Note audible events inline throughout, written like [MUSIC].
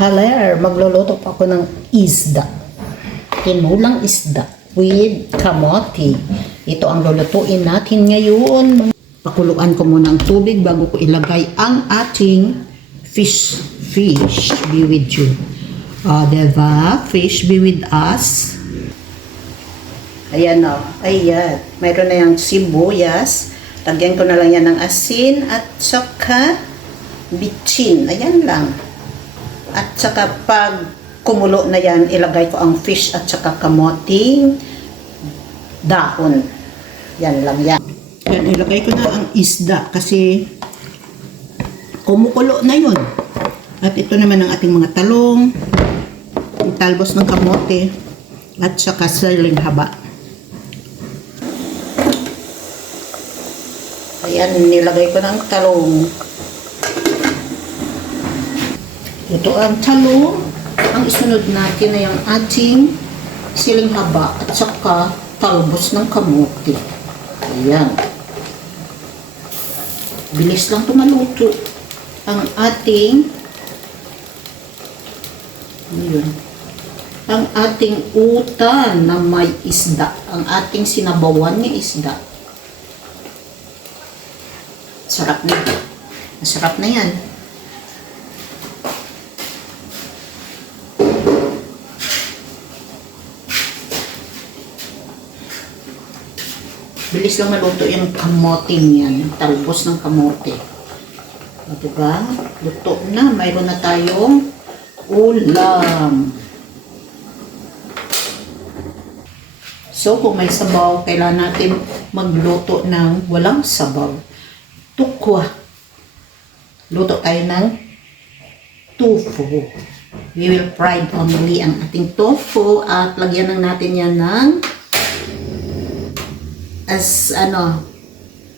Haler, magluluto pa ako ng isda. Tinulang isda with kamote. Ito ang lulutuin natin ngayon. Pakuluan ko muna ang tubig bago ko ilagay ang ating fish. Fish be with you. O, diba? Fish be with us. Ayan o. Ayan. Mayroon na yung sibuyas. Lagyan ko na lang yan ng asin at saka bitchin. Ayan lang. At saka pag kumulo na yan, ilagay ko ang fish at saka kamoting dahon. Yan lang yan. Yan, ilagay ko na ang isda kasi kumukulo na yun. At ito naman ang ating mga talong, talbos ng kamote, at saka siling haba. Ayan, nilagay ko ng talong. Ito ang talong. Ang isunod natin ay ang ating siling haba at saka talbos ng kamote. Ayan. Bilis lang tumaluto. Ang ating ano yun? Ang ating utan na may isda. Ang ating sinabawan ng isda. Sarap na. Masarap na yan. Bilis lang maluto yung kamoting yan. Talbos ng kamote. O, diba? Luto na. Mayroon na tayong ulam. So, kung may sabaw, kailangan natin magluto ng walang sabaw. Tukwa. Luto tayo ng tofu. We will fry only ang ating tofu at lagyan lang natin yan ng as ano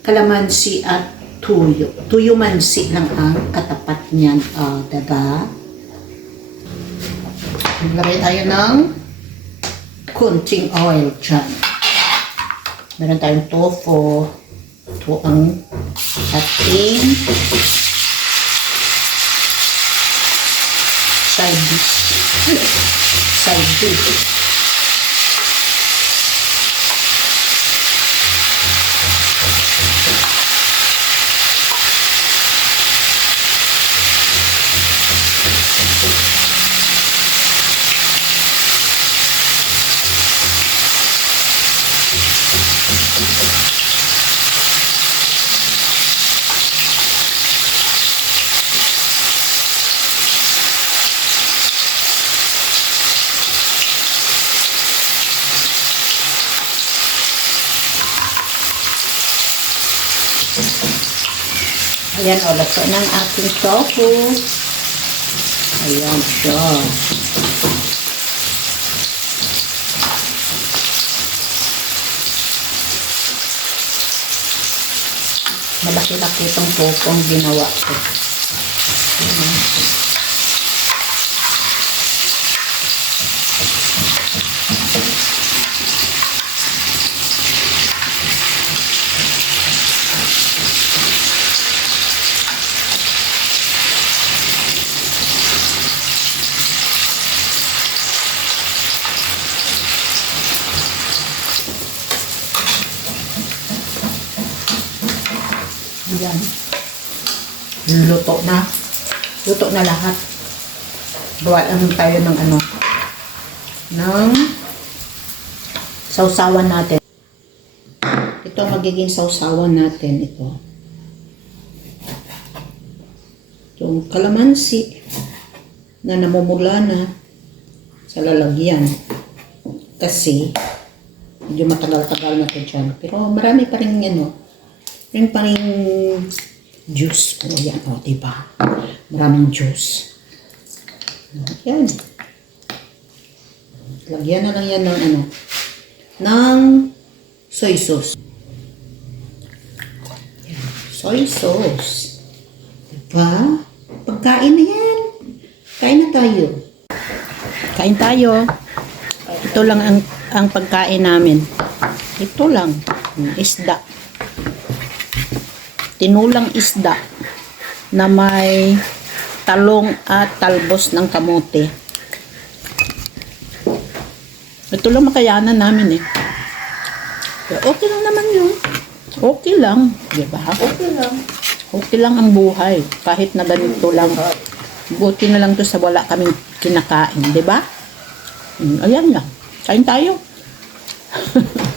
kalamansi at tuyo. Tuyo mansi lang ang katapat niyan. Uh, diba? Maglagay tayo ng kunting oil dyan. Meron tayong tofu. Ito ang ating side dish. [LAUGHS] Side dish. Ayan, o, laso ng ating tofu. Ayan siya. Malaki-laki itong tofu ang ginawa ko. Ayan. Ayan. Luto na. Luto na lahat. Gawa lang tayo ng ano. Ng sausawan natin. Ito magiging sausawan natin. Ito. Itong kalamansi na namumula na sa lalagyan. Kasi medyo matagal-tagal na ito dyan. Pero marami pa rin ano, yung pa rin juice. O yan, o, diba? Maraming juice. Yan. Lagyan na lang yan ng ano, ng soy sauce. Soy sauce. Diba? Pagkain na yan. Kain na tayo. Kain tayo. Ito lang ang, ang pagkain namin. Ito lang. Isda tinulang isda na may talong at talbos ng kamote. Ito lang makayanan namin eh. Okay lang naman yun. Okay lang, di ba? Okay lang. Okay lang ang buhay. Kahit na ganito lang. Buti na lang to sa wala kaming kinakain, di ba? Mm, Ayan lang. Kain tayo. [LAUGHS]